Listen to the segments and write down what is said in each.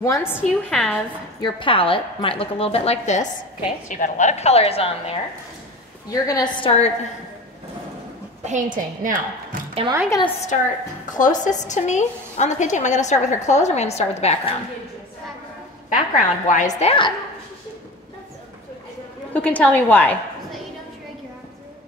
Once you have your palette, might look a little bit like this. Okay, so you got a lot of colors on there. You're gonna start painting. Now, am I gonna start closest to me on the painting? Am I gonna start with her clothes or am I gonna start with the background? Background, why is that? Who can tell me why?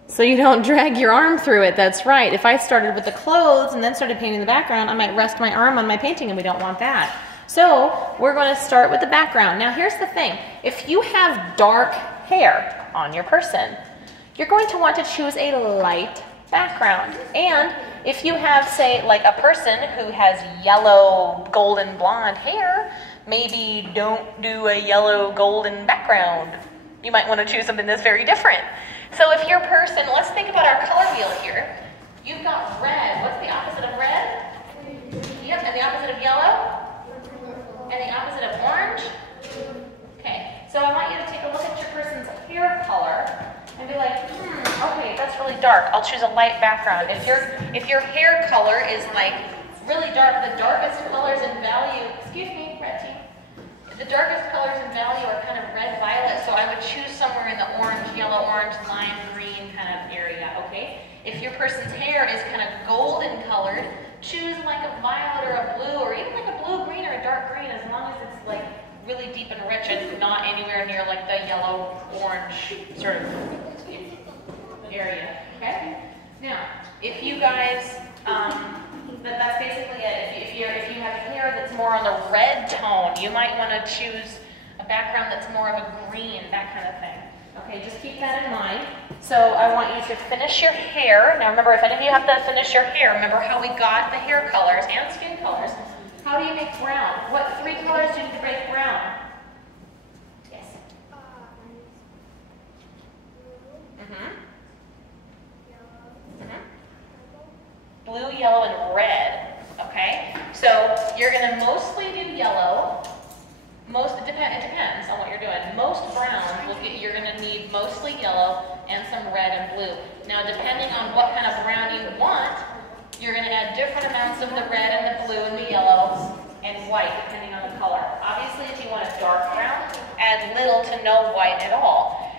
So you don't drag your arm through it, that's right. If I started with the clothes and then started painting the background, I might rest my arm on my painting and we don't want that. So we're going to start with the background. Now here's the thing, if you have dark hair on your person, you're going to want to choose a light background. And if you have, say, like a person who has yellow, golden blonde hair, maybe don't do a yellow, golden background. You might want to choose something that's very different. So if your person, let's think about our color wheel here. You've got red. What's the opposite of red? Yep, and the opposite of yellow? And the opposite of orange? Okay, so I want you to take a look at your person's hair color and be like, okay, that's really dark. I'll choose a light background. If your hair color is like really dark, the darkest colors in value, excuse me, red team. The darkest colors in value are kind of red, violet, so I would choose somewhere in the orange, yellow, orange, lime, green kind of area, okay? If your person's hair is kind of golden colored, choose like a violet or a blue, or even like a blue green or a dark green, as long as it's like really deep and rich and not anywhere near like the yellow, orange sort of area, okay? Now, if you guys, that's basically it. If you have hair that's more on the red tone, you might want to choose a background that's more of a green, that kind of thing. Okay, just keep that in mind. So I want you to finish your hair. Now remember, if any of you have to finish your hair, remember how we got the hair colors and skin colors. How do you make brown? What 3 colors do you need to make brown? Yes. Blue, yellow, and red. Okay, so you're going to mostly do yellow. It depends on what you're doing. Most browns, you're going to need mostly yellow and some red and blue. Now, depending on what kind of brown you want, you're going to add different amounts of the red and the blue and the yellow and white, depending on the color. Obviously, if you want a dark brown, add little to no white at all.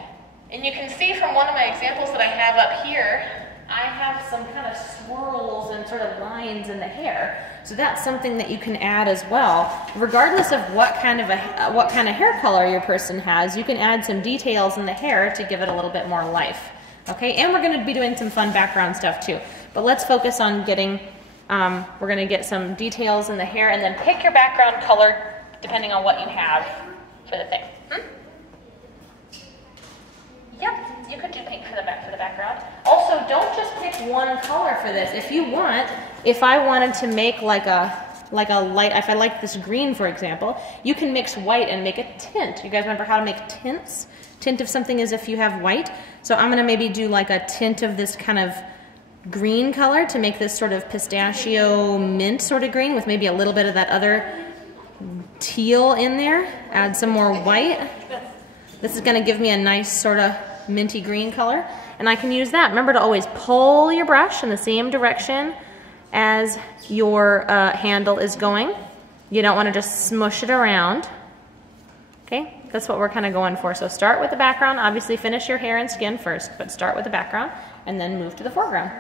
And you can see from one of my examples that I have up here, I have some kind of swirls and sort of lines in the hair. So that's something that you can add as well. Regardless of what kind of hair color your person has, you can add some details in the hair to give it a little bit more life. Okay, and we're going to be doing some fun background stuff too. But let's focus on getting, we're going to get some details in the hair and then pick your background color depending on what you have for the thing. Yep, you could do pink for the background. Also, don't just pick one color for this. If you want, if I wanted to make like a light, if I like this green, for example, you can mix white and make a tint. You guys remember how to make tints? Tint of something is if you have white. So I'm gonna maybe do like a tint of this kind of green color to make this sort of pistachio mint sort of green with maybe a little bit of that other teal in there. Add some more white. This is gonna give me a nice sort of minty green color, and I can use that. Remember to always pull your brush in the same direction as your handle is going. You don't want to just smush it around. Okay, that's what we're kind of going for. So start with the background. Obviously finish your hair and skin first, but start with the background and then move to the foreground.